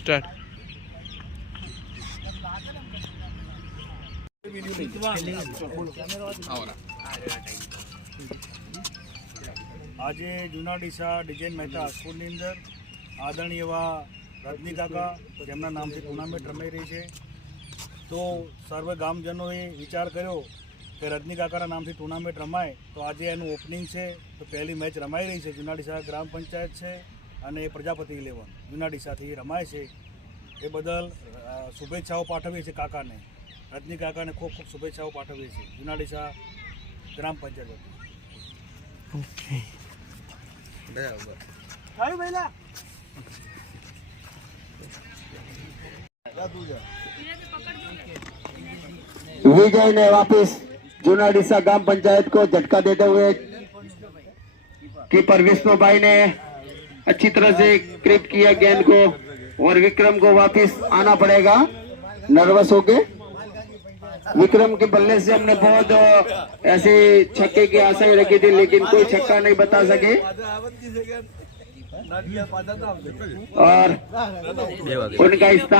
Start. આજે જૂના Deesa design Mehta સ્કૂલની અંદર આદરણીય એવા રજની કાકા જેમના નામથી ટુર્નામેન્ટ રમાઈ રહી છે. તો સર્વે ગામજનોએ વિચાર કર્યો કે રજની કાકાના નામથી ટુર્નામેન્ટ રમાય, તો આજે એનું ઓપનિંગ છે. તો પહેલી મેચ રમાઈ રહી છે. જૂના ડીસા ગ્રામ પંચાયત છે અને પ્રજાપતિ 11 જૂના ડીસાથી રમાય છે. એ બદલ શુભેચ્છાઓ પાઠવીએ છીએ કાકાને, રજની કાકાને ખૂબ ખૂબ શુભેચ્છાઓ પાઠવીએ છીએ જૂના ડીસા ગ્રામ પંચાયત. विजय ने वापस जूना ડીસા ग्राम पंचायत को झटका देते हुए कीपर विष्णु भाई ने अच्छी तरह से क्रिप किया गेंद को, और विक्रम को वापस आना पड़ेगा नर्वस होके. विक्रम के बल्ले से हमने बहुत ऐसे छक्के की आशाएं रखी थी, लेकिन कोई छक्का नहीं बता सके. और उनका स्थान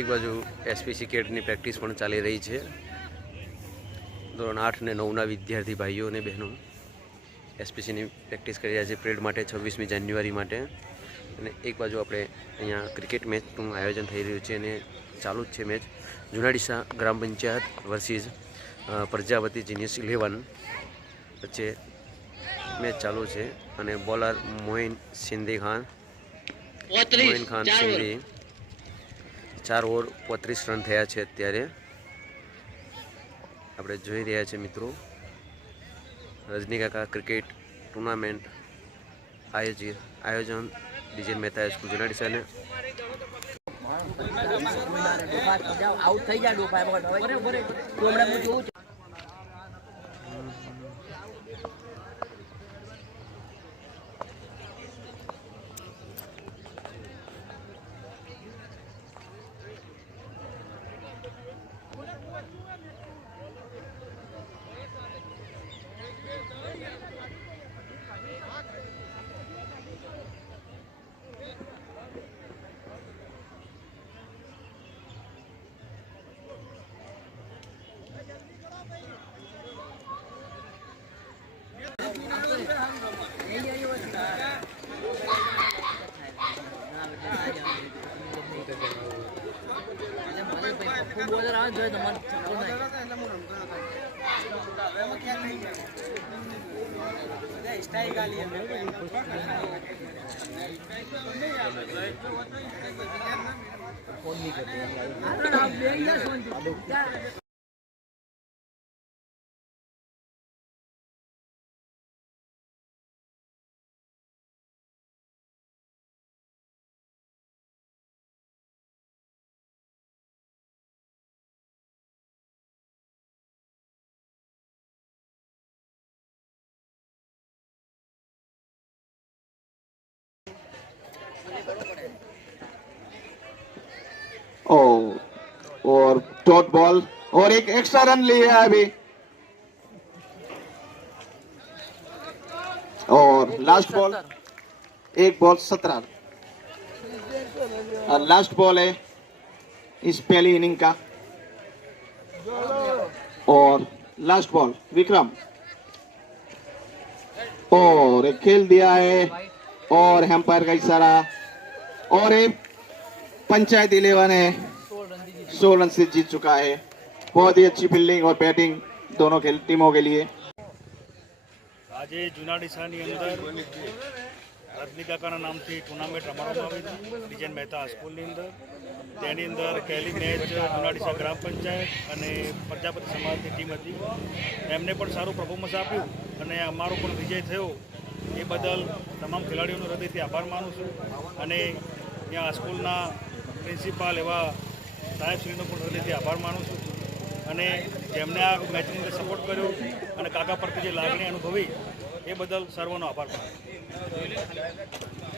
એક બાજુ એસપીસી કેડની પ્રેક્ટિસ પણ ચાલી રહી છે. ધોરણ 8 અને 9ના વિદ્યાર્થી ભાઈઓ અને બહેનો એસપીસીની પ્રેક્ટિસ કરી રહ્યા છે પરેડ માટે 26મી જાન્યુઆરી માટે. અને એક બાજુ આપણે અહીંયા ક્રિકેટ મેચનું આયોજન થઈ રહ્યું છે અને ચાલુ જ છે match. Juna Deesa Gram Panchayat versus Prajapati genius 11 વચ્ચે મેચ ચાલુ છે. અને bowler Moin Khan Sindhi 4 over 35 run થયા છે. અત્યારે આપણે જોઈ રહ્યા છીએ મિત્રો, રજની કાકા ક્રિકેટ ટુર્નામેન્ટ આયોજન ડીજે મહેતા સ્કૂલ જૂના ડીસાને આઉટ થઈ જાય ડોફા બરાબર તો હમણાં હું જોઉં છું. और डॉट बॉल और एक एक्स्ट्रा रन लिया है अभी और लास्ट बॉल एक बॉल 17 और लास्ट बॉल है इस पहली इनिंग का और लास्ट बॉल विक्रम और एक खेल दिया है और एम्पायर का इशारा और एक पंचायत 11 है 16 रन से जीत चुका है। बहुत ही अच्छी फील्डिंग और बैटिंग दोनों खेल टीमों के लिए। આજે જૂના ડીસાની અંદર રજની કાકાના નામથી ટુર્નામેન્ટ રમાડવામાં આવી હતી ડીજે મહેતા સ્કૂલની અંદર. તેની અંદર પહેલી મેચ જૂના ડીસા ગ્રામ પંચાયત અને પ્રજાપતિ સમાજની ટીમ હતી. એમને પણ સારું પરફોર્મન્સ આપ્યું અને અમારો પણ વિજય થયો. એ બદલ તમામ ખેલાડીઓનો હૃદયથી આભાર માનું છું અને ત્યાં સ્કૂલના પ્રિન્સિપાલ એવા સાહેબશ્રીનો પણ હૃદયથી આભાર માનું છું અને જેમને આ મેચની અંદર સપોર્ટ કર્યો અને કાકા પ્રત્યે જે લાગણી અનુભવી એ બદલ સર્વનો આભાર માનું છું.